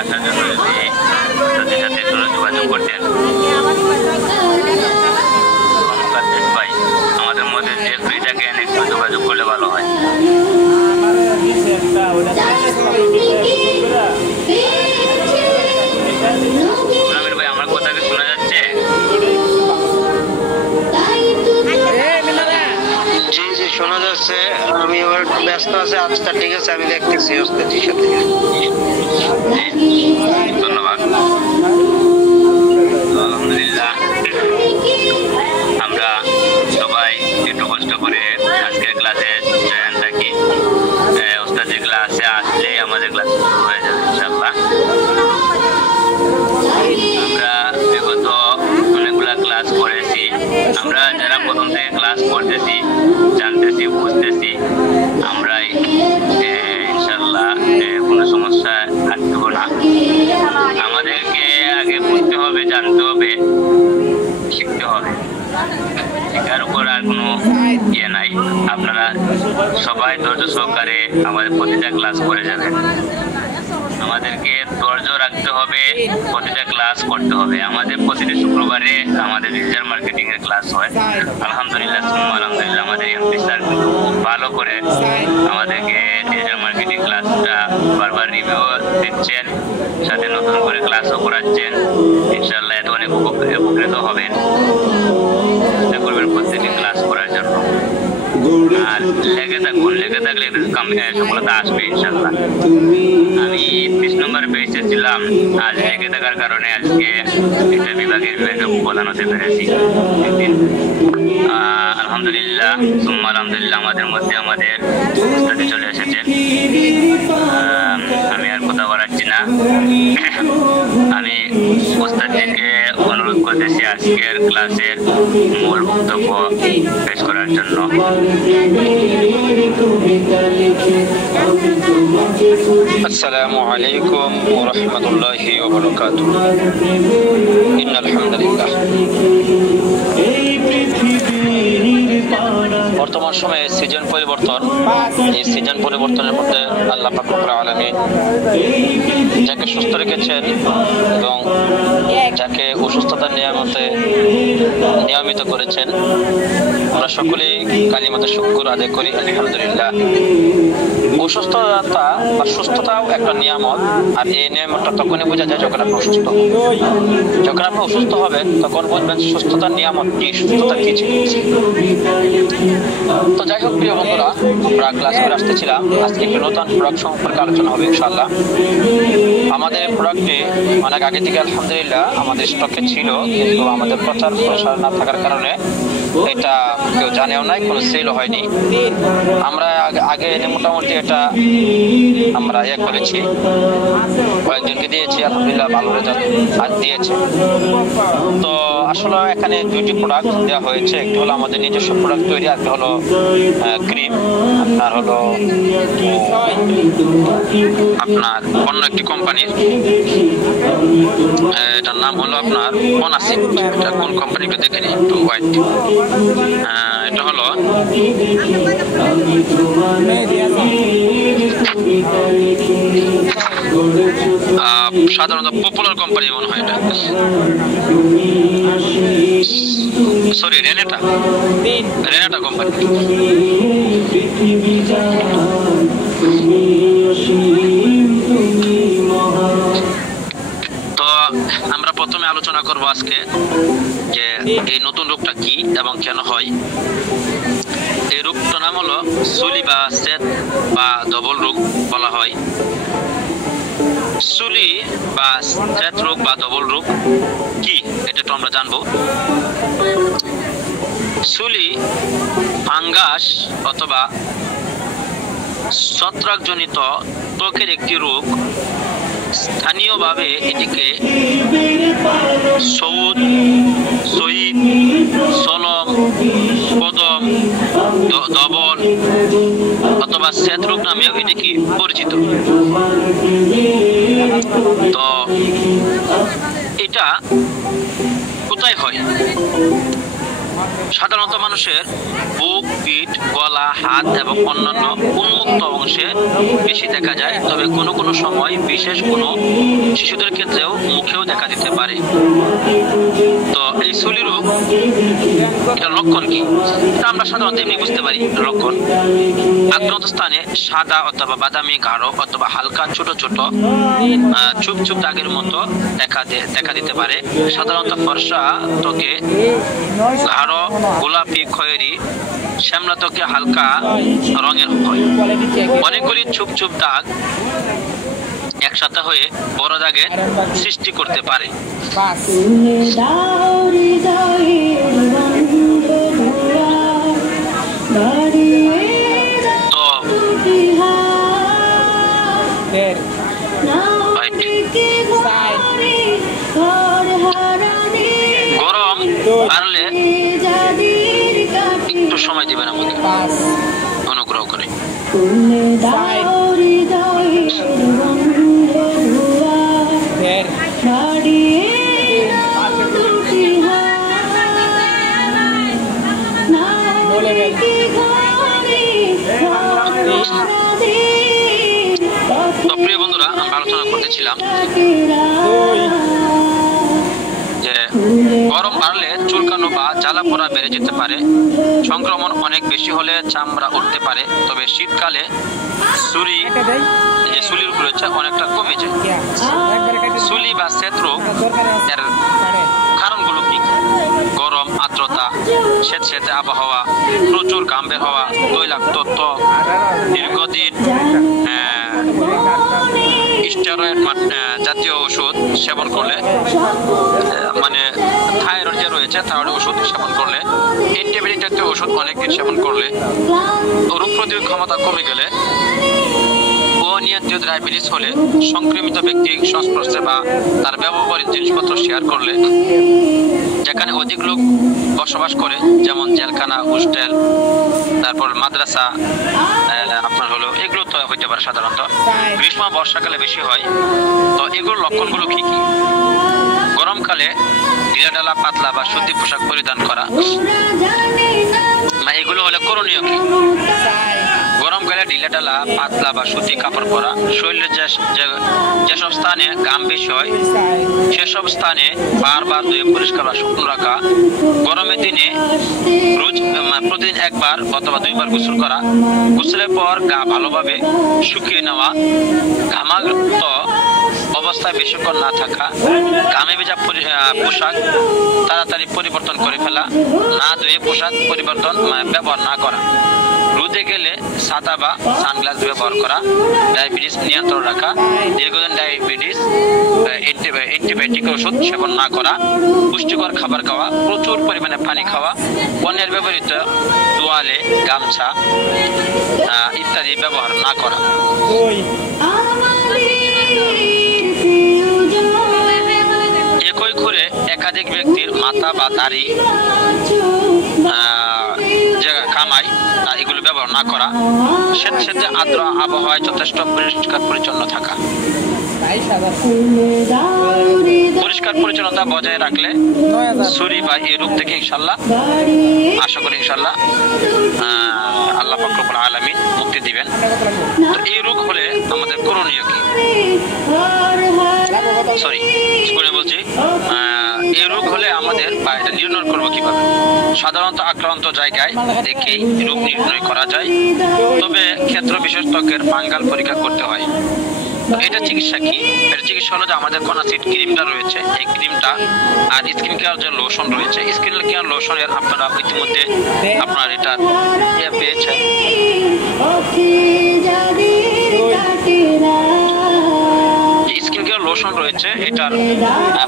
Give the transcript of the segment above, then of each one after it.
আসার জন্য যদি তাদের সাথে যোগাযোগ করতেন ভাই, আমাদের মধ্যে যে ফ্রি থাকেন একটু যোগাযোগ করলে ভালো হয়। ভাই আমার কথা কি শোনা যাচ্ছে? জি জি শোনা যাচ্ছে। আমি এবার একটু ব্যস্ত আছি। আচ্ছা ঠিক আছে, আমি দেখতেছি ওস্তাদের সাথে। ধন্যবাদ। আলহামদুলিল্লাহ আমরা সবাই একটু কষ্ট করে আজকের ক্লাসে জয়েন থাকি। ওস্তাদের ক্লাসে আসলে আমাদের ক্লাস শুরু হয়ে যাবে ইনশাআল্লাহ। আমরা বিগত অনেকগুলা ক্লাস করেছি। আমরা যারা প্রথম থেকে ক্লাস করতেছি, জানতেছি, বুঝতেছি, আমরাই ইনশাআল্লাহ কোনো সমস্যা থাকবে না। আমাদেরকে আগে বুঝতে হবে, জানতে হবে, শিখতে হবে। শেখার উপর আর কোনো ইয়ে নাই। আপনারা সবাই ধৈর্য সহকারে আমাদের প্রতিটা ক্লাস করে যাবেন। আমাদেরকে ধৈর্য রাখতে হবে, প্রতিটা ক্লাস করতে হবে। আমাদের প্রতিটি শুক্রবারে আমাদের ডিজিটাল মার্কেটিং এর ক্লাস হয়। আলহামদুলিল্লাহ আলহামদুলিল্লাহ আমাদের এমপি স্যার ভালো করে আমাদেরকে ডিজিটাল মার্কেটিং ক্লাসটা বারবার রিভিউ দিচ্ছেন, সাথে নতুন করে ক্লাসও করাচ্ছেন। ইনশাআল্লাহ এত অনেক উপকৃত হবেন। চেষ্টা করবেন প্রত্যেকটি ক্লাস করার জন্য। আর লেগে থাকুন, লেগে থাকলে সফলতা আসবে ইনশাআল্লাহ। আমি 20 নম্বর পেজে ছিলাম। আজ লেগে থাকার কারণে আজকে একটা বিভাগে প্রধান হতে পেরেছি। আলহামদুলিল্লাহ আলহামদুলিল্লাহ আমাদের মধ্যে আমাদের উস্তাদি চলে এসেছেন। আমি আর কথা বাড়াচ্ছি না। আমি উস্তাদকে অনুরোধ করতেছি আজকের ক্লাসের মূল বক্তব্য পেশ করার জন্য। আসসালামু আলাইকুম ওয়া রাহমাতুল্লাহি ওয়া বারাকাতুহু। ইন্নাল হামদুলিল্লাহ। বর্তমান সময়ে সিজন পরিবর্তন। এই সিজন পরিবর্তনের মধ্যে আল্লাহ পাক রব্বুল আলামিন যাকে সুস্থ রেখেছেন এবং যাকে অসুস্থতার নিয়মিত করেছেন, আমরা সকলেই কালিমাতে শুকর আদায় করি আলহামদুলিল্লাহ। অসুস্থতা বা সুস্থতাও একটা নিয়ামত। আর এই নিয়ামতটা তখনই বোঝা যায় যখন আপনি অসুস্থ। যখন আপনি অসুস্থ হবেন তখন বুঝবেন সুস্থতার নিয়ামত কি, সুস্থতা কি ছিল। তো যাই হোক প্রিয় বন্ধুরা, আমরা ক্লাস করে আসতেছিলাম। আজকে একটি নতুন প্রোডাক্ট সম্পর্কে আলোচনা হবে ইনশাআল্লাহ। আমাদের এই প্রোডাক্টটি অনেক আগে থেকে আলহামদুলিল্লাহ আমাদের স্টকে ছিল, কিন্তু আমাদের প্রচার প্রসার না থাকার কারণে এটা কেউ জানেও নাই, কোনো সেলও হয়নি। আমরা আগে মোটামুটি এটা আমরা করেছি, কয়েকজনকে দিয়েছি, আলহামদুলিল্লাহ ভালো রেজাল্ট দিয়েছে। তো আসলে এখানে দুইটি প্রোডাক্ট দেওয়া হয়েছে। একটি হলো আমাদের নিজস্ব প্রোডাক্ট তৈরি, আর হলো ক্রিম আপনার হলো আপনার অন্য একটি কোম্পানির, এটার নাম হলো আপনার বোনাসিট। এটা কোন কোম্পানিকে দেখে নিই একটু হোয়াইট। এটা হলো সাধারণত পপুলার কোম্পানি মনে হয় এটা, সরি রেনেটা কোম্পানি। তো আমরা প্রথমে আলোচনা করব আজকে যে এই নতুন রোগটা কি এবং কেন হয়। এই রোগটার নাম হলো সুলি বা সেট বা ডবল রোগ বলা হয়। সুলি বা সেট রোগ বা ডবল রোগ কি এটা তো আমরা জানবো। সুলি ফাঙ্গাস অথবা ছত্রাকজনিত ত্বকের একটি রোগ। স্থানীয়ভাবে এটিকে সৌদ, সহিদ, সলম, কদম, ডবল অথবা শ্বেত রোগ নামেও এটি পরিচিত। তো এটা কোথায় হয়? সাধারণত মানুষের বুক, পিঠ, গলা, হাত এবং অন্যান্য উন্মুক্ত অংশে বেশি দেখা যায়, তবে কোনো কোনো সময় বিশেষ কোনো শিশুদের ক্ষেত্রেও মুখেও দেখা দিতে পারে। তো এই সুলি রোগ এটার লক্ষণ কি, তা আমরা সাধারণত এমনি বুঝতে পারি। লক্ষণ: আক্রান্ত স্থানে সাদা অথবা বাদামি, গাঢ় অথবা হালকা ছোট ছোট চুপ চুপ দাগের মতো দেখা দিতে পারে। সাধারণত ফর্সা ত্বকে গাঢ় গোলাপি, খয়েরি, শ্যামলা ত্বকে হালকা রঙের হয়। অনেকগুলি চুপ চুপ দাগ একসাথে হয়ে বড় দাগের সৃষ্টি করতে পারে। তো গরম বাড়লে একটু সময় দিবেন আমাকে অনুগ্রহ করে। তো প্রিয় বন্ধুরা, আমরা আলোচনা করতেছিলাম যে গরম বাড়লে চুলকানো বা জ্বালা পোড়া বেড়ে যেতে পারে। সংক্রমণ অনেক বেশি হলে চামড়া উঠতে পারে, তবে শীতকালে সুলির রোগ রয়েছে অনেকটা কমে যায়। সুলি বা শ্বেত রোগ এর কারণগুলো কি? গরম, আর্দ্রতা, স্যাঁতস্যাঁতে আবহাওয়া, প্রচুর ঘাম বের হওয়া, তৈলাক্ত ত্বক, দীর্ঘদিন স্টেরয়েড জাতীয় ওষুধ সেবন করলে, মানে থাইরয়েড যে রয়েছে থাইরয়েড ওষুধ সেবন করলে, অ্যান্টিবায়োটিক জাতীয় ওষুধ অনেকদিন সেবন করলে, রোগ প্রতিরোধ ক্ষমতা কমে গেলে, অনিয়ন্ত্রিত ডায়াবেটিস হলে, সংক্রমিত ব্যক্তি সংস্পর্শে বা তার ব্যবহারিক জিনিসপত্র শেয়ার করলে, যেখানে অধিক লোক বসবাস করে যেমন জেলখানা, হোস্টেল, তারপর মাদ্রাসা, আপনার হলো এগুলো তো হইতে পারে সাধারণত। গ্রীষ্ম বর্ষাকালে বেশি হয়। তো এগুলোর লক্ষণগুলো কি কি? গরমকালে ঢিলাঢালা, পাতলা বা সুতি পোশাক পরিধান করা। এগুলো হলে করণীয় কি? গরমকালে ঢিলাঢালা, পাতলা বা সুতি কাপড় পরা। শরীরের যেসব স্থানে ঘাম বেশি হয় সেসব স্থানে বারবার ধুয়ে পরিষ্কার বা শুকনো রাখা। গরমের দিনে প্রতিদিন একবার অথবা দুইবার গোসল করা। গোসলের পর গা ভালোভাবে শুকিয়ে নেওয়া। ঘামাক্ত অবস্থায় বেশিক্ষণ না থাকা। ঘামে ভেজা পোশাক তাড়াতাড়ি পরিবর্তন করে ফেলা। না ধুয়ে পোশাক ব্যবহার না করা। রোদে গেলে ছাতা বা সানগ্লাস ব্যবহার করা। ডায়াবেটিস নিয়ন্ত্রণ রাখা। দীর্ঘদিন ডায়াবেটিস অ্যান্টিবায়োটিক ওষুধ সেবন না করা। পুষ্টিকর খাবার খাওয়া। প্রচুর পরিমাণে পানি খাওয়া। পণ্যের ব্যবহৃত তোয়ালে, গামছা ইত্যাদি ব্যবহার না করা। একই করে একাধিক ব্যক্তির মাথা বা দাড়ি কামাই এগুলো ব্যবহার না করা। স্যাঁতস্যাঁতে আর্দ্র আবহাওয়ায় যথেষ্ট পরিষ্কার পরিচ্ছন্ন থাকা। পরিষ্কার পরিচ্ছন্নতা বজায় রাখলে সুরি বা এই রোগ থেকে ইনশাল্লাহ আশা করি ইনশাল্লাহ আল্লাহ পাক রব্বুল আলামিন মুক্তি দিবেন। তো এই রোগ হলে আমাদের করণীয় কি? বলছি এই রোগ হলে আমাদের বা এটা নির্ণয় করবো কিভাবে? সাধারণত আক্রান্ত জায়গায় দেখেই রোগ নির্ণয় করা যায়, তবে ক্ষেত্র বিশেষ ত্বকের ফাঙ্গাল পরীক্ষা করতে হয়। এটা চিকিৎসা কি? এর চিকিৎসা হলো যে আমাদের কোনাসিড ক্রিমটা রয়েছে, এই ক্রিমটা আর স্কিন কেয়ার যে লোশন রয়েছে, স্কিন কেয়ার লোশনের আপনারা ইতিমধ্যে আপনার এটা পেয়েছেন। স্কিন কেয়ার লোশন রয়েছে, এটার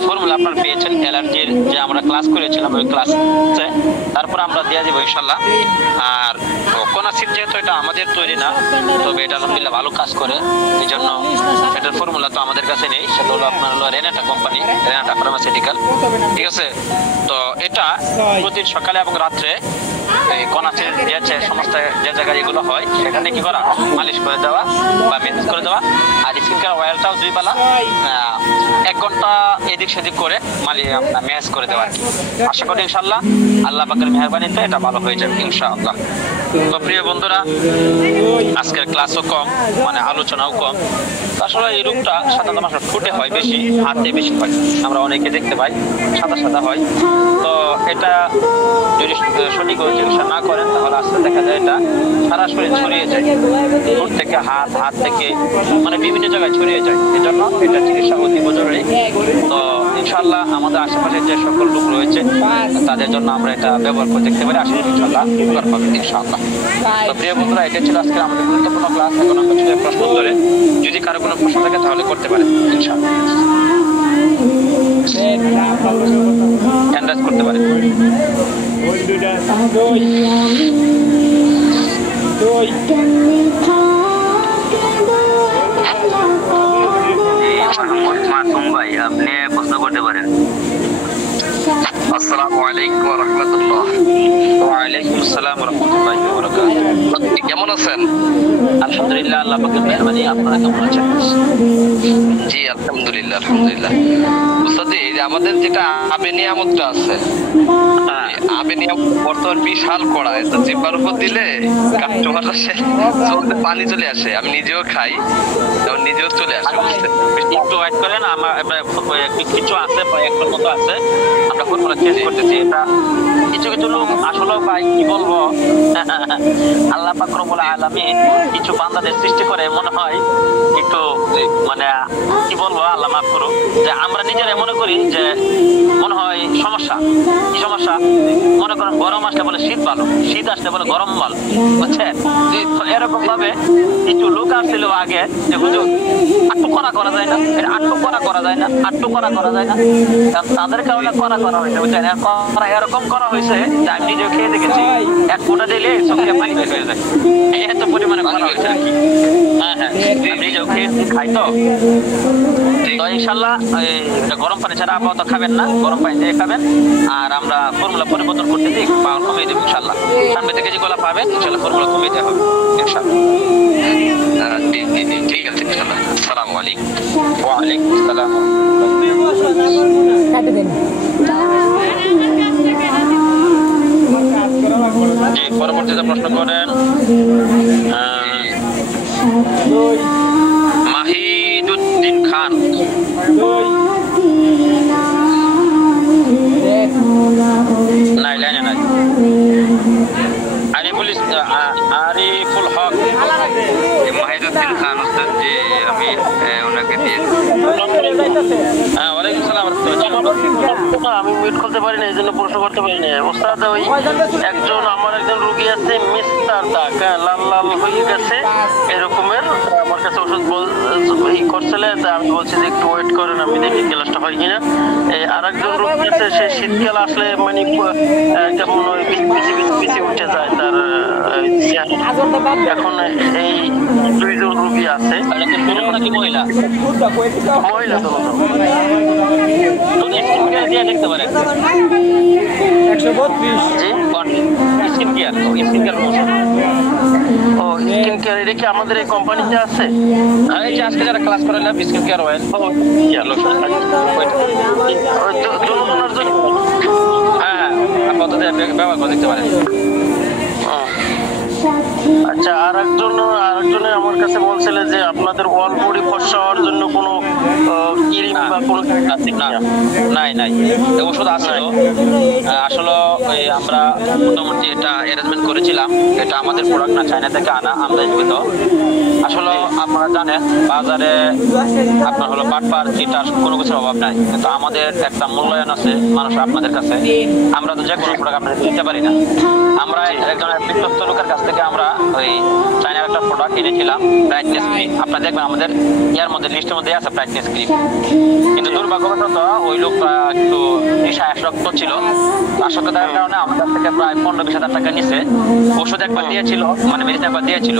ফর্মুলা আপনারা পেয়েছেন অ্যালার্জির যে আমরা ক্লাস করেছিলাম ওই ক্লাসে, তারপর আমরা দিয়ে দেবো ইনশাল্লাহ। আর কোনাসিড যেহেতু এটা আমাদের তৈরি না, তবে এটা আলহামদুলিল্লাহ ভালো কাজ করে, এই জন্য এটার ফর্মুলা তো আমাদের কাছে নেই, সেটা হলো আপনার হলো রেনাটা কোম্পানি, রেনাটা ফার্মাসিউটিক্যাল, ঠিক আছে। তো এটা প্রতিদিন সকালে এবং রাত্রে এই কোনাসিড সমস্ত যে জায়গায় এগুলো হয় সেখানে কি করা, মালিশ করে দেওয়া বা মেসেজ করে দেওয়া, আর স্কিন কেয়ার অয়েলটাও 2 বেলা 1 ঘন্টা এদিক সেদিক করে আপনার ম্যাচ করে দেওয়া। আশা করি ইনশাআল্লাহ আল্লাহ পাকের মেহেরবানিতে এটা ভালো হয়ে যাবে ইনশাআল্লাহ। তো প্রিয় বন্ধুরা, আজকের ক্লাসও কম, মানে আলোচনাও কম। আসলে এই রোগটা সাধারণত মানুষের ফুটে হয় বেশি, হাতে বেশি হয়, আমরা অনেকে দেখতে পাই সাদা সাদা হয়। তো এটা যদি সঠিক চিকিৎসা না করেন তাহলে আস্তে দেখা যায় এটা সারা শরীর ছড়িয়ে যায়, ঠোঁট থেকে হাত, হাত থেকে মানে বিভিন্ন জায়গায় ছড়িয়ে যায়। এই জন্য এটা চিকিৎসা অতি জরুরি। তো ইনশাআল্লাহ আমাদের আশেপাশে যে সকল লোক রয়েছে তাদের জন্য আমরা এটা ব্যবহার করে দেখতে পারি, আসলে ইনশাআল্লাহ উপকার পাবে ইনশাআল্লাহ। তো প্রিয় বন্ধুরা, এটা ছিল আজকে আমাদের গুরুত্বপূর্ণ ক্লাস। এখন আমরা কিছু প্রশ্ন উত্তরে, যদি কারো কোনো প্রশ্ন থাকে তাহলে করতে পারেন ইনশাআল্লাহ, হ্যান্ড রাইজ করতে পারেন। মাসুম ভাই, আপনি প্রশ্ন করতে পারেন। আসসালামু আলাইকুম ওয়া রাহমাতুল্লাহ। ওয়া আলাইকুম আসসালাম ওয়া রাহমাতুল্লাহি ওয়া বারাকাতুহু। কেমন আছেন? আলহামদুলিল্লাহ, আল্লাহ পাকের মেহেরবানি। আপনারা কেমন আছেন? জি আলহামদুলিল্লাহ আলহামদুলিল্লাহ। উস্তাদি, এই যে আমাদের যেটা আবে নিয়ামতটা আছে, আবে নিয়ামত বর্তমান বিশাল কড়া, এটা জিব্বার উপর দিলে কাস্টমার আসে, চোখে পানি চলে আসে। আমি নিজেও খাই এবং নিজেও চলে আসে, বুঝতে একটু ওয়েট করেন, আমার কিছু আছে, একটার মতো আছে, আমরা ফর্মুলা চেঞ্জ করতেছি। এটা কিছু কিছু লোক আসলে ভাই কি বলবো, আল্লাহ পাক রব্বুল আলামিন কিছু বান্দাদের সৃষ্টি করে মনে হয় একটু মানে কি বলবো, আল্লাহ মাফ করুক, যে আমরা নিজেরাই মনে করি যে মনে হয় সমস্যা। কি সমস্যা? মনে করেন গরম আসলে বলে শীত ভালো, শীত আসলে বলে গরম ভালো, বুঝছেন? এরকম ভাবে কিছু লোক আসছিল আগে যে হুজুর আটটু করা যায় না, আটটু করা যায় না, আটটু করা যায় না, তাদের কারণে করা হয়েছে, বুঝছেন? এরকম করা হয়েছে যে আমি নিজেও খেয়ে দেখেছি, এক ফোঁটা দিলে চোখে পানি বের হয়ে যায়, এত পরিমাণে করা হয়েছে আর কি। হ্যাঁ হ্যাঁ, নিজেও খেয়ে খাই। তো ইনশাল্লাহ গরম পানি ছাড়া আপাতত খাবেন না, গরম পানি দিয়ে খাবেন। আর আমরা ফর্মুলা পরিবর্তন করতে দিই, পাওয়ার কমিয়ে দেবো ইনশাল্লাহ। 90 থেকে যেগুলো পাবেন ইনশাল্লাহ ফর্মুলা কমিয়ে দেওয়া হবে ইনশাল্লাহ। ঠিক আছে ইনশাআল্লাহ। আসসালামু আলাইকুম। ওয়া আলাইকুম আসসালাম। জি, পরবর্তীতে প্রশ্ন করেন মাহিদুদ্দিন খান। নাই, লাইনে নাই। আরিফুল হক। মাহিদুদ্দিন খান উস্তাদ, যে আমি ওনাকে দিয়েছি। হ্যাঁ, ওয়ালাইকুম সালাম। আমি মিউট করতে পারি না, এই জন্য প্রশ্ন করতে পারি না। ওস্তাদ, ওই আমার একজন রোগী আছে, মিস্টার দাগ, লাল লাল হয়ে গেছে এরকমের, আমার কাছে ওষুধ করছিলে, আমি বলছি যে একটু ওয়েট করেন, আমি দেখি ক্লাসটা হয় কিনা। আর একজন রোগী আছে, সে শীতকাল আসলে মানে কেমন ওই পিছিয়ে উঠে যায় তার। এখন এই দুইজন রোগী আছে, নাকি মহিলা? মহিলা তো দিয়ে দেখতে পারেন। 132 skin care, skin care motion. ও স্কিন কেয়ার, এটা কি আমাদের এই কোম্পানিতে আছে? এই যে আজকে যারা ক্লাস করালাম স্কিন কেয়ার অয়েল, হ্যাঁ আপাতত ব্যবহার করে দেখতে পারেন। আচ্ছা, আরেকজনে আমার কাছে বলছিল যে আপনাদের অল বডি ফর্সা হওয়ার জন্য কোনো ক্রিম বা কোনো নাই ওষুধ আসলে আসলে আমরা মোটামুটি এটা অ্যারেঞ্জমেন্ট করেছিলাম। এটা আমাদের প্রোডাক্ট না, চায়না থেকে আনা, আমদানিকৃত। আসলে আপনারা জানেন বাজারে আপনার হলো বাটপার চিটার কোনো কিছুর অভাব নাই, কিন্তু আমাদের একটা মূল্যায়ন আছে মানুষ আপনাদের কাছে। আমরা তো যে কোনো প্রোডাক্ট আপনাদের দিতে পারি না। আমরা একজন বিশ্বস্ত লোকের কাছ থেকে আমরা ওই চায়নার একটা প্রোডাক্ট কিনেছিলাম, ব্রাইটনেস ক্রিম। আপনারা দেখবেন আমাদের ইয়ার মধ্যে লিস্টের মধ্যে আছে ব্রাইটনেস ক্রিম। কিন্তু দুর্ভাগ্যবশত ওই লোকটা একটু নেশায় আসক্ত ছিল। আসক্ততার কারণে আমাদের থেকে প্রায় 15-20 হাজার টাকা নিছে। ওষুধ একবার দিয়েছিল, মানে মেডিসিন একবার দিয়েছিল,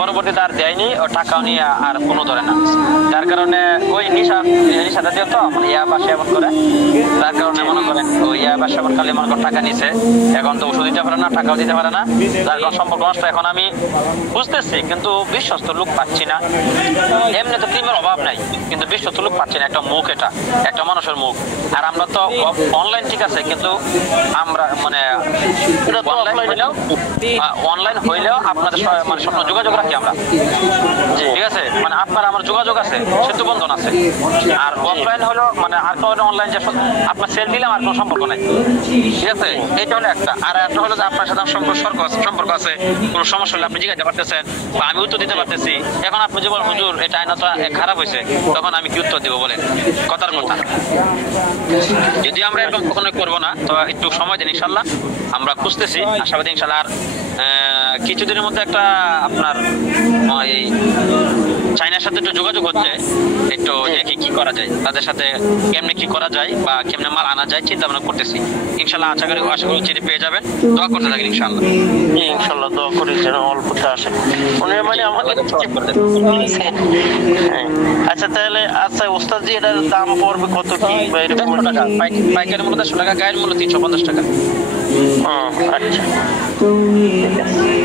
পরবর্তীতে আর দেয়নি, ও টাকাও নিয়ে আর কোনো ধরে না। যার কারণে ওই নেশাটা দিয়ে তো মানে ইয়াবা সেবন করে, তার কারণে মনে করেন ওই ইয়াবা সেবন কালে মনে করেন টাকা নিছে, এখন তো ওষুধ দিতে পারে না, টাকাও দিতে পারে না, যার কারণে সম্পর্ক নষ্ট। এখন আমি বুঝতেছি কিন্তু বিশ্বস্ত লোক পাচ্ছি না। এমনি তো ক্রিমের অভাব নাই, কিন্তু বিশ্বস্ত লোক পাচ্ছি না। একটা মুখ, এটা একটা মানুষের মুখ। আর আমরা তো অনলাইন ঠিক আছে, কিন্তু আমরা মানে অনলাইন হইলেও আপনাদের মানে সব যোগাযোগ রাখি আমরা, ঠিক আছে, মানে আপনার আমার যোগাযোগ আছে, সেতু বন্ধন আছে। আর অফলাইন হলো মানে আর কোনো অনলাইন যে আপনার সেল দিলাম আর কোনো সম্পর্ক নাই, ঠিক আছে। এটা হলো একটা। আর একটা হলো যে আপনার সাথে সম্পর্ক আছে, কোনো সমস্যা হলে আপনি জিজ্ঞাসা পারতেছেন বা আমি উত্তর দিতে পারতেছি। এখন আপনি যে বলেন হুজুর এটা আইনটা খারাপ হয়েছে, তখন আমি কি উত্তর দিব বলেন? কথার কথা। যদি আমরা এরকম কখনো করবো না, তো একটু সময় দিন, ইনশাল্লাহ আমরা খুঁজতেছি, আশাবাদী ইনশাল্লাহ। আর কিছুদিনের মধ্যে একটা আপনার এই চাইনার সাথে একটু যোগাযোগ হচ্ছে, একটু দেখি কি করা যায়, তাদের সাথে কেমনে কি করা যায় বা কেমনে মাল আনা যায় চিন্তা ভাবনা করতেছি। ইনশাল্লাহ আশা করি চিঠি পেয়ে যাবেন, দোয়া করতে থাকেন ইনশাল্লাহ। ইনশাল্লাহ দোয়া করি যেন অল্পতে আসে। উনি মানে আমাদের আচ্ছা তাহলে, আচ্ছা ওস্তাদ জি এটার দাম পড়বে কত কি? পাইকারি মূল্য 100 টাকা, গায়ের মূল্য 350 টাকা। আচ্ছা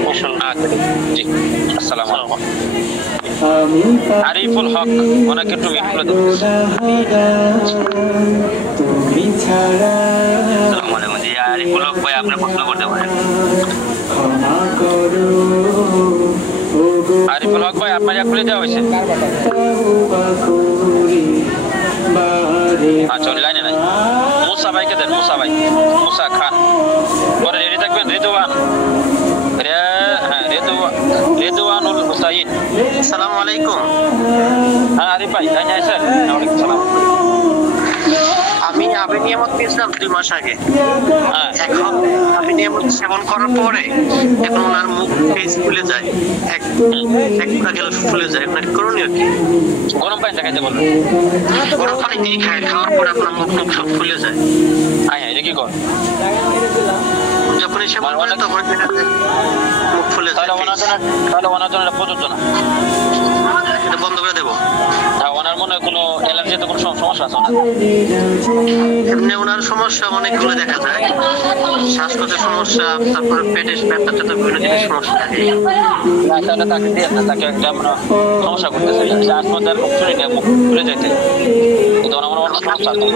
ইনশাল্লাহ। জি, আসসালামু আলাইকুম। আরিফুল হক ওনাকে একটু মিট করে দেবেন। আরিফুল হক ভাই, আপনার প্রশ্ন করতে পারেন। আরিফুল হক ভাই, আপনার খুলে দেওয়া হয়েছে? আচ্ছা, লাইনে নাই। মুসা ভাইকে দেন, মুসা ভাই, মুসা খান। পরে রেডি থাকবেন। রেদওয়ান, হ্যাঁ রেদওয়ানুল হুসাইন। আসসালামু আলাইকুম। হ্যাঁ আরিফ ভাই, লাইনে আছেন? ওয়ালাইকুম সালাম। আমি আবেনিয়ামত পেয়েছিলাম 2 মাস আগে। এখন আবেনিয়ামত সেবন করার পরে এখন ওনার মুখ ফেস ফুলে যায়, এক গেলে ফুলে যায়। আপনার করণীয় কি? গরম পানি দেখাইতে বলবেন। গরম পানি দিয়ে খাওয়ার পরে আপনার মুখ সব ফুলে যায়। হ্যাঁ, এটা কি কর? যখন সেবন করে তখন মুখ ফুলে যায়। তাহলে ওনার জন্য এটা প্রযোজ্য না, এটা বন্ধ করে দেবো। ওনার মনে হয় কোনো অ্যালার্জি তো কোনো সমস্যা আছে না? এমনি ওনার সমস্যা অনেকগুলো দেখা যায়, শ্বাসকষ্টের সমস্যা, তারপরে পেটের ব্যথা, বিভিন্ন জিনিস সমস্যা থাকে। তাহলে তাকে দিয়ে না, তাকে একটা আমরা সমস্যা করতেছে, মুখ চুরি নেই, মুখ খুলে যাইতে। কিন্তু আমার অন্য সমস্যা আছে।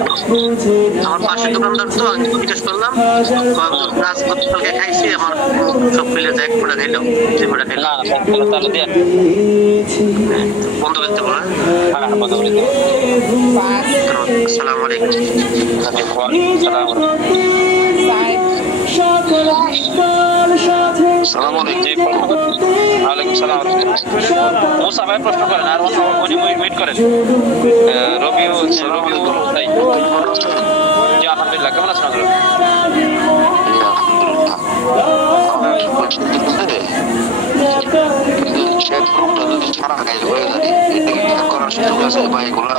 আমার পাশের দোকানদার তো আমি জিজ্ঞেস করলাম, গতকালকে খাইছি, আমার সব মিলে যায়, 1 ফোঁটা খাইলাম, 2 ফোঁটা খাইলাম। তাহলে দিয়ে বন্ধ করতে পারো। হ্যাঁ, বন্ধ করে দিও। আসসালামু আলাইকুম। সালাম আলাইকুম। ওয়ালাইকুম সালাম। মুসা ভাই প্রশ্ন করেন, আর উনি মিট করেন। রবিউল হুসাইন। জি আলহামদুলিল্লাহ, কেমন আছেন আপনারা? ছাড়া গাইলে হয়ে যায়, এটা করার সুযোগ আছে বা এগুলা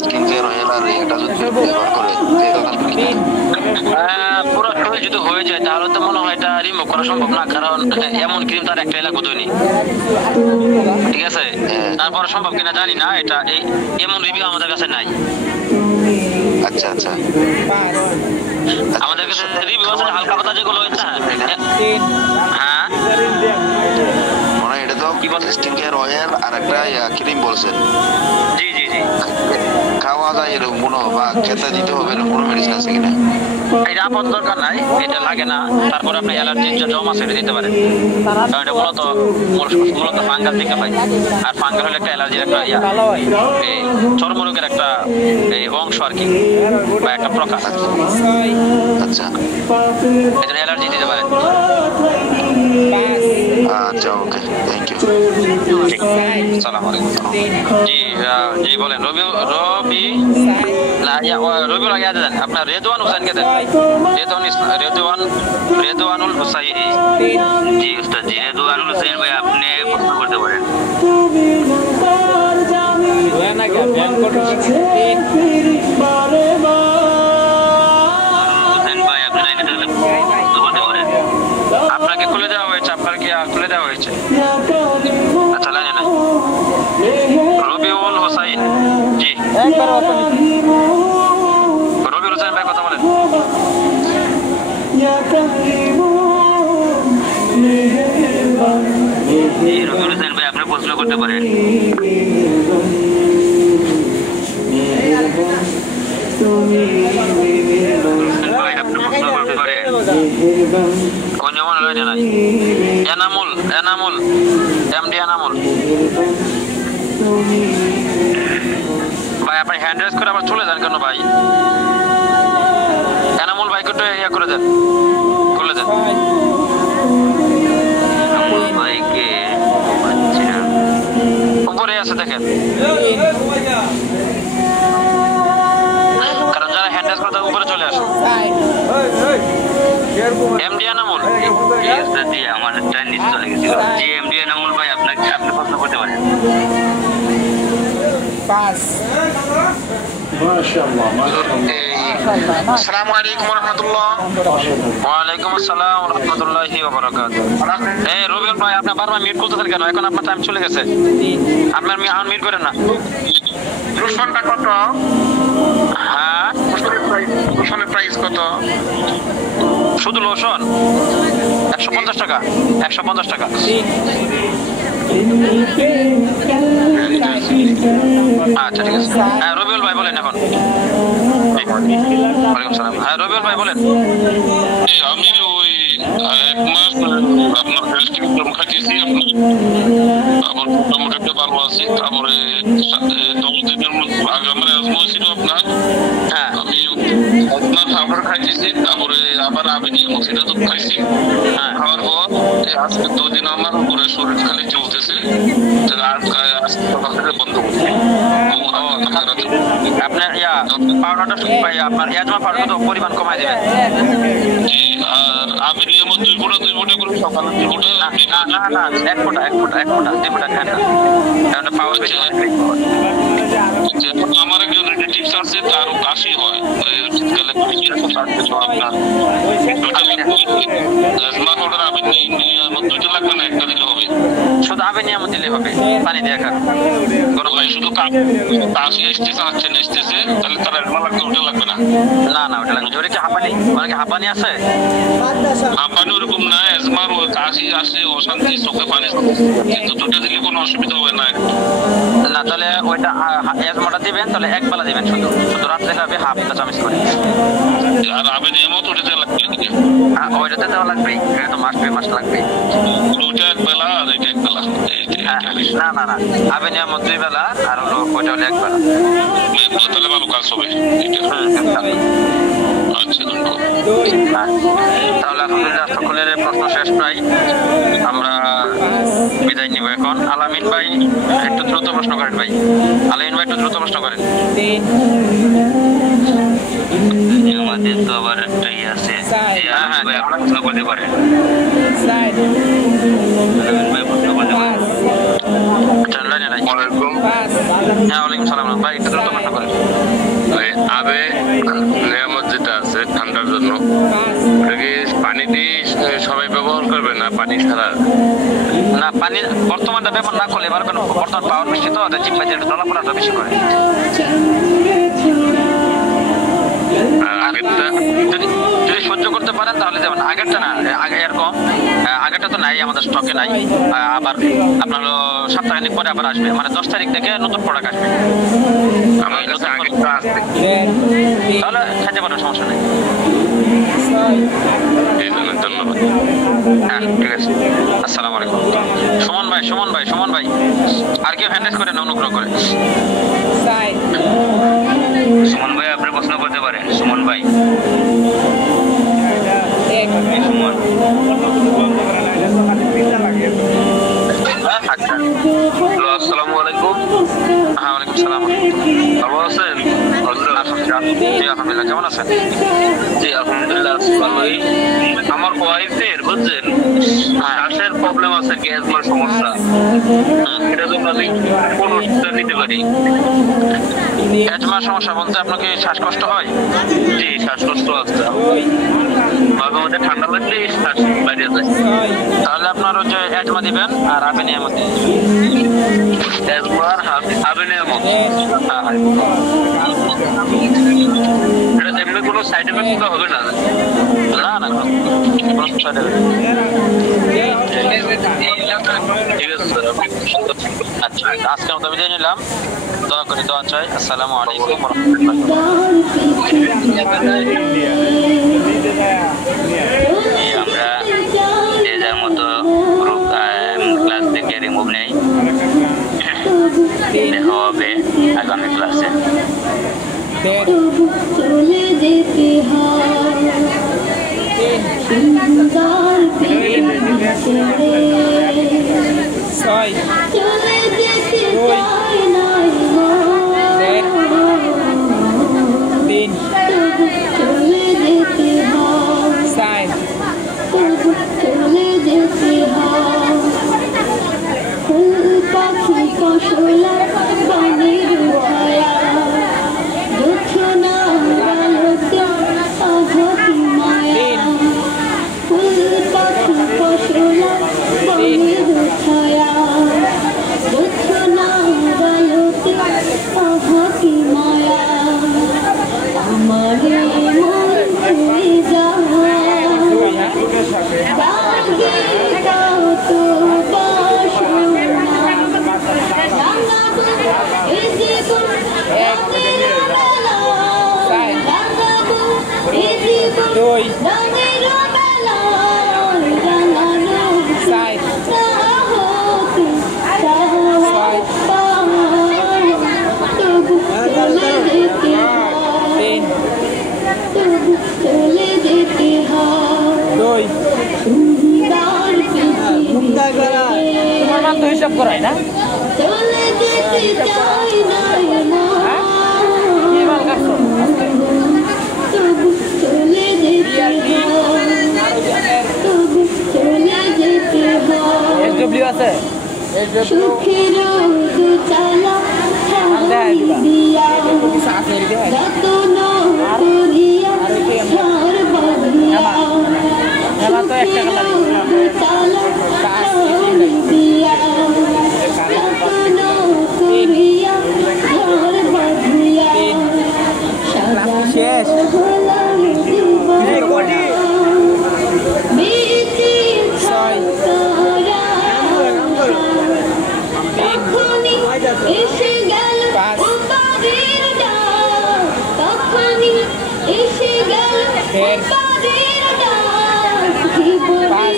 স্কিন কেয়ার অয়েল আর এটা যদি ব্যবহার করে পুরো শরীর যদি হয়ে যায় তাহলে তো মনে হয় এটা রিমুভ করা সম্ভব না, কারণ এমন ক্রিম তার একটা এলাকা বোধ নেই, ঠিক আছে। তারপরে সম্ভব কিনা জানি না, এটা এমন রিভিউ আমাদের কাছে নাই। আচ্ছা আচ্ছা, আমাদের কাছে রিভিউ আছে হালকা পাতা যেগুলো হয়েছে। হ্যাঁ মানে এটা তো কি বলছে, স্কিন কেয়ার অয়েল আর একটা ক্রিম বলছেন। জি জি জি, খাওয়া যায় এরকম কোনো বা খেতে দিতে হবে এরকম কোনো মেডিসিন আছে কিনা? এটা আপাতত দরকার নাই, এটা লাগে না। তারপরে আপনি অ্যালার্জির যে জম আছে এটা দিতে পারেন, কারণ এটা মূলত ফাঙ্গাল থেকে পাই। আর ফাঙ্গাল হলে একটা অ্যালার্জির একটা এই চর্মরোগের একটা এই অংশ আর কি, বা একটা প্রকার। আচ্ছা, এই জন্য অ্যালার্জি দিতে পারেন। আচ্ছা, ওকে, থ্যাংক ইউ। আসসালামু আলাইকুম। জি জি বলেন। রবিউল আগে দেন, আপনার রেদওয়ান হুসাইনকে দেন। রেদওয়ানুল হুসাইন। জি উস্তাদ, জি রেদওয়ানুল হুসাইন ভাই, আপনি প্রশ্ন করতে পারেন। হোসেন ভাই আপনি লাইনে থাকলে বলতে পারেন। আপনাকে খুলে দেওয়া হয়েছে, আপনার কি খুলে দেওয়া হয়েছে? আচ্ছা লাইনে নাই। রবিউল হোসাইন, জি রবিউল হোসেন ভাই কথা বলেন। রবিউল হোসেন ভাই আপনি প্রশ্ন করতে পারেন। ভাই আপনি প্রশ্ন করতে পারেন। কোন যেমন লাইনে নাই। এনামুল, এনামুল, এমডি এনামুল ভাই, আপনি হ্যান্ড রেজ করে আবার চলে যান কেন ভাই? এনামুল ভাই একটু ইয়ে করে দেন, খুলে দেন। ভাইকে পাচ্ছি না। উপরে আছে দেখেন, কারণ যারা হ্যান্ড রেজ করে তারা উপরে চলে আসে। এমডি এনামুল, জি আমার টাইম নিচে চলে গেছিল। জি এমডি এনামুল ভাই আপনি প্রশ্ন করতে পারেন। আসসালামু আলাইকুম ওয়া রাহমাতুল্লাহ। ওয়ালাইকুম আসসালাম ওয়া রাহমাতুল্লাহি ওয়া বারাকাতুহু। এই রবিউল ভাই আপনি বারবার মিট করতেছেন কেন? এখন আপনার টাইম চলে গেছে, আপনার এখন মিট করেন না। রসুনটা কত? হ্যাঁ রসুনের প্রাইস কত? শুধু লোশন 150 টাকা, 150 টাকা। আচ্ছা ঠিক আছে। হ্যাঁ রবিউল ভাই বলেন এখন। ওয়ালাইকুম সালাম। হ্যাঁ রবিউল ভাই বলেন। আমি ওই 1 মাস আপনার হেলথ ক্রিম খাইতেছি, আবার মোটামুটি ভালো আছি। তারপরে 10 দিনের আগে আমার আজমা ছিল আপনার। হ্যাঁ আমি আপনার খাবার খাইতেছি, তারপরে আবার আবেনি মসজিদে তো খাইছি। খাওয়ার পর আজকে 2 দিন আমার পুরো শরীর খালি চলতেছে, আজকে বন্ধ করছি। আপনার ইয়া পাউডারটা ভাই, আপনার এজমা পাউডারটা পরিমাণ কমাই দেবেন। আর আবেনি আমার 2 ফোঁটা করে সকালে 2 ফোঁটা। না না না, 1 ফোঁটা 2 ফোঁটা খান না, কারণ পাওয়ার বেশি। যেহেতু আমার একজন রিলেটিভস আছে, তারও কাশি হয় শীতকালে, আপনার আজমা পাউডার আবেনি আমার 2টা লাগবে না, 1টা দিলে হবে? শুধু আবেনি আমার দিলে হবে, পানি দিয়ে খান। বড় ভাই শুধু কাশি আসতেছে, আসছে না আসতেছে, তাহলে তার আজমা লাগবে, ওটা লাগবে না? না না ওটা লাগবে। জোরে কি হাঁপানি, মানে কি হাঁপানি আছে? হাঁপানি ওরকম না, আজমার কাশি আসে, অশান্তি, চোখে পানি, কিন্তু 2টা দিলে কোনো অসুবিধা হবে না। না তাহলে ওইটা এজমাটা দিবেন, তাহলে 1 বেলা দিবেন, শুধু শুধু রাত্রে খাবে হাফ চা চামচ করে। আর আবেনি মতো ওটাতে লাগবে, ওইটাতে দেওয়া লাগবেই, এটা তো মাস লাগবে। ওটা 1 বেলা আর এটা 1 বেলা। না না না, আবেনি আমার 2 বেলা, আর হলো ওইটা হলো 1 বেলা। তাহলে ভালো কাজ হবে এটা। আচ্ছা ধন্যবাদ। তাহলে আলহামদুলিল্লাহ সকলের প্রশ্ন শেষ প্রায়, আমরা বিদায় নিব এখন। আলামিন ভাই একটু দ্রুত প্রশ্ন করেন ভাই। আলামিন ভাই একটু দ্রুত প্রশ্ন করেন। আমাদের তো আবার একটাই আছে। হ্যাঁ ভাই আপনি প্রশ্ন করতে পারেন। ভাই প্রশ্ন করতে পারেন। আচ্ছা লাইনে নাই। ওয়ালাইকুম। হ্যাঁ ওয়ালাইকুম সালাম ভাই, একটু দ্রুত প্রশ্ন করেন। আবে নিয়ামত যেটা আছে ঠান্ডার জন্য, ওটা কি পানি দিয়ে সবাই ব্যবহার করবে না পানি ছাড়া? না পানি বর্তমানটা ব্যবহার না করলে, এবার বর্তমান পাওয়ার বেশি তো জিম্মাতে চলাফেরাটা বেশি করে। আগেরটা যদি সহ্য করতে পারেন তাহলে যেমন আগেরটা না, আগে এরকম আগেরটা তো নাই, আমাদের স্টকে নাই। আবার আপনার 7 তারিখ পরে আবার আসবে, মানে 10 তারিখ থেকে নতুন প্রোডাক্ট আসবে। আমার কাছে আগেরটা আছে, তাহলে খাইতে পারেন, সমস্যা নেই। এই জন্য ধন্যবাদ। হ্যাঁ ঠিক আছে, আসসালামু আলাইকুম। সুমন ভাই আর কেউ হ্যান্ডেজ করেন অনুগ্রহ করে। সুমন ভাই আপনি প্রশ্ন করতে পারেন। সুমন ভাই, সুমন আচ্ছা আসসালামু আলাইকুম। হ্যাঁ, ওয়ালাইকুম সালাম। ভালো আছেন? জি আলহামদুলিল্লাহ, কেমন আছেন? জি আলহামদুলিল্লাহ ভালোই। আমার ওয়াইফের বুঝছেন শ্বাসের প্রবলেম আছে, গ্যাসমার সমস্যা, এটার জন্য আমি কোন ওষুধটা নিতে পারি? অ্যাজমার সমস্যা বলতে আপনাকে শ্বাসকষ্ট হয়? জি শ্বাসকষ্ট আছে, মাঝে মাঝে ঠান্ডা লাগলে শ্বাস বাইরে যায়। তাহলে আপনার হচ্ছে অ্যাজমা দিবেন আর আবেনিয়ামত দিবেন। একবার আবেনিয়ামত, এটা এমনি কোনো সাইড এফেক্ট হবে না? না না, কোনো সমস্যা নেই। ঠিক আছে স্যার। আচ্ছা, আজকের মতো বিদায় নিলাম। দোয়া করি, দোয়া চাই। আসসালামু আলাইকুম ওয়া রাহমাতুল্লাহ। আমরা যে যার মতো গ্রুপ ক্লাস থেকে রিমুভ নেই। দেখা হবে আগামী ক্লাসে। চলে যেতে হয় সুন্দর চলে যেতে চাই নাই চলে যেতে হয় চলে যেতে হয় ফুল পাখি ফসলা পানির ভয়া ফুল পাখি ফসলা বনের ছায়া দক্ষিণা বালকে আহাকি মায়া আমারে মন ছুঁয়ে যাওয়া বাকি কত বাসনা রাঙাবো এ জীবন রঙের বেলা রাঙাবো এ জীবন রঙের বেলা রাঙানো তবু চলে যেতে হয় তবু চলে যেতে হয় সুন্দর হিসাব করায় না চলে যেতে চাই না তবু চলে যেতে হয় তবু চলে যেতে হয় এসডব্লিউ আছে সুখের চালা ছাই দিয়া যতন করিয়া ঘর বাঁধিয়া সুখের চালা ছাই দিয়া যতন করিয়া ঘর বাঁধিয়া শেষ হলাম জীবন বেঁচে তোরা তখনই এসে গেল উপাদের ডাক তখনই এসে গেল উপাদের ডাক জীবনে